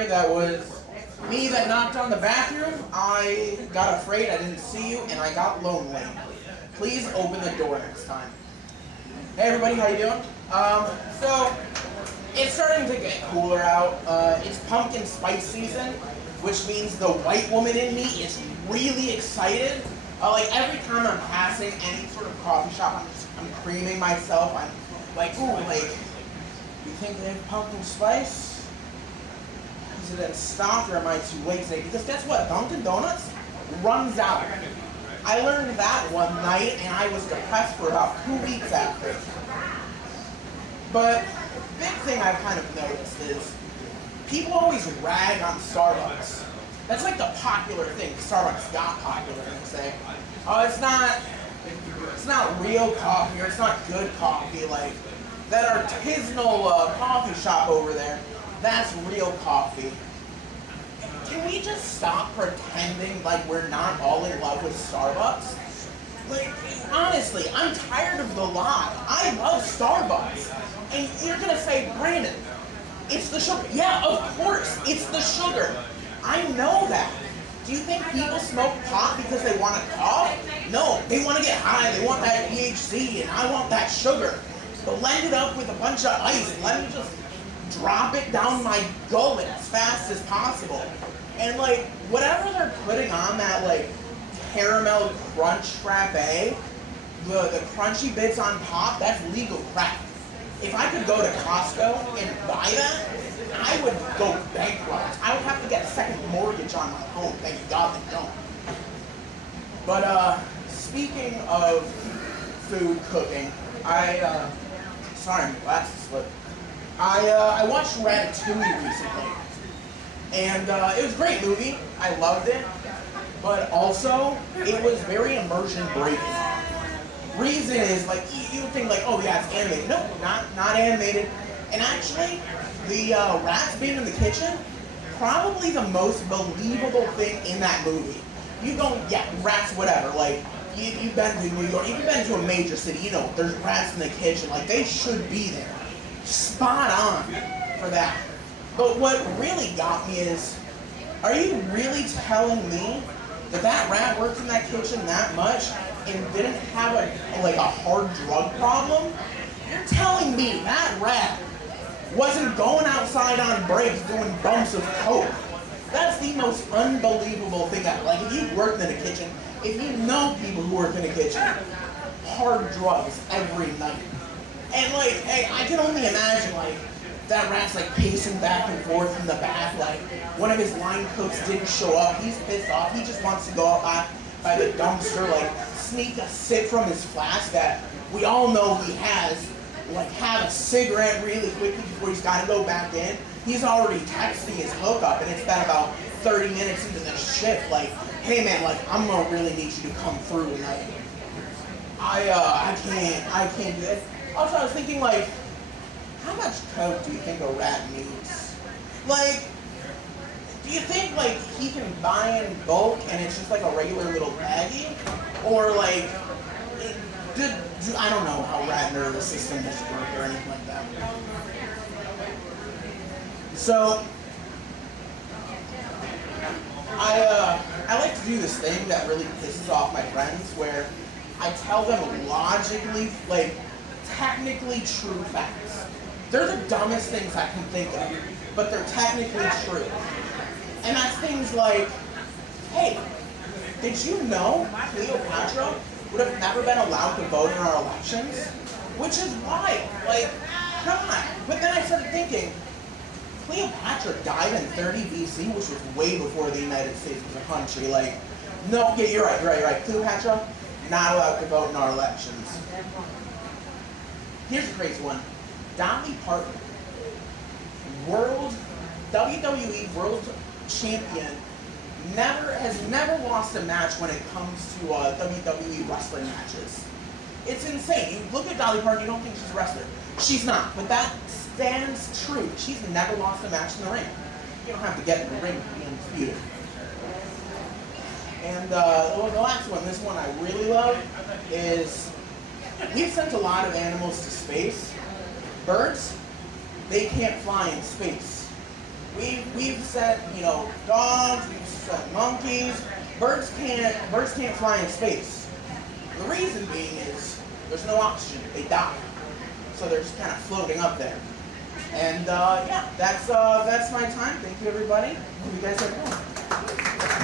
sorry, that was me that knocked on the bathroom. I got afraid, I didn't see you, and I got lonely. Please open the door next time. Hey everybody, how you doing? So, it's starting to get cooler out. It's pumpkin spice season, which means the white woman in me is really excited. Like every time I'm passing any sort of coffee shop, I'm creaming myself. I'm like, ooh, like, you think they have pumpkin spice? Is it in stock or am I too late today? Because guess what? Dunkin' Donuts runs out. I learned that one night and I was depressed for about 2 weeks after. But the big thing I've kind of noticed is people always rag on Starbucks. That's like the popular thing. Starbucks got popular and say, oh, it's not real coffee or it's not good coffee. Like that artisanal coffee shop over there, that's real coffee. Can we just stop pretending like we're not all in love with Starbucks? Like, honestly, I'm tired of the lie. I love Starbucks. And you're gonna say, Brandon, it's the sugar. Yeah, of course, it's the sugar. I know that. Do you think people smoke pot because they want to cough? No, they want to get high, they want that THC, and I want that sugar. Blend it up with a bunch of ice. Let me just drop it down my gullet as fast as possible. And like, whatever they're putting on that like caramel crunch frappe, the crunchy bits on top, that's legal crap. If I could go to Costco and buy that, I would go bankrupt. I would have to get a second mortgage on my home. Thank God they don't. But speaking of food cooking, sorry, my glasses slipped. I watched Ratatouille recently, and it was a great movie. I loved it, but also it was very immersion breaking. Reason is like you would think like, oh yeah, it's animated. No, not animated. And actually, the rats being in the kitchen, probably the most believable thing in that movie. You go, yeah, rats, whatever. Like you've been to New York, if you've been to a major city, you know there's rats in the kitchen. Like they should be there. Spot on for that. But what really got me is, are you really telling me that that rat worked in that kitchen that much and didn't have a hard drug problem? You're telling me that rat wasn't going outside on breaks doing bumps of coke? That's the most unbelievable thing ever. Like if you worked in a kitchen, if you know people who work in a kitchen, hard drugs every night. And like, hey, I can only imagine like that rat's like pacing back and forth in the back, like one of his line cooks didn't show up, he's pissed off, he just wants to go out by the dumpster, like sneak a sip from his flask that we all know he has, like have a cigarette really quickly before he's got to go back in. He's already texting his hookup and it's been about 30 minutes into the shift, like, hey man, like I'm gonna really need you to come through tonight. I can't do it. Also, I was thinking like, how much coke do you think a rat needs? Like, do you think like he can buy in bulk and it's just like a regular little baggie? Or like, I don't know how rat nervous systems work or anything like that. So, I like to do this thing that really pisses off my friends where I tell them logically, like, technically true facts. They're the dumbest things I can think of, but they're technically true. And that's things like, hey, did you know Cleopatra would have never been allowed to vote in our elections? Which is wild. Like, come on. But then I started thinking, Cleopatra died in 30 BC, which was way before the United States was a country. Like, no, yeah, you're right. Cleopatra, not allowed to vote in our elections. Here's a crazy one. Dolly Parton, WWE World Champion, has never lost a match when it comes to WWE wrestling matches. It's insane. You look at Dolly Parton, you don't think she's a wrestler. She's not, but that stands true. She's never lost a match in the ring. You don't have to get in the ring to be undisputed. And the last one, this one I really love, is we've sent a lot of animals to space. Birds, they can't fly in space. We've set, you know, dogs, we've set monkeys. Birds can't fly in space. The reason being is there's no oxygen. They die. So they're just kind of floating up there. And yeah, that's my time. Thank you, everybody. Hope you guys have fun.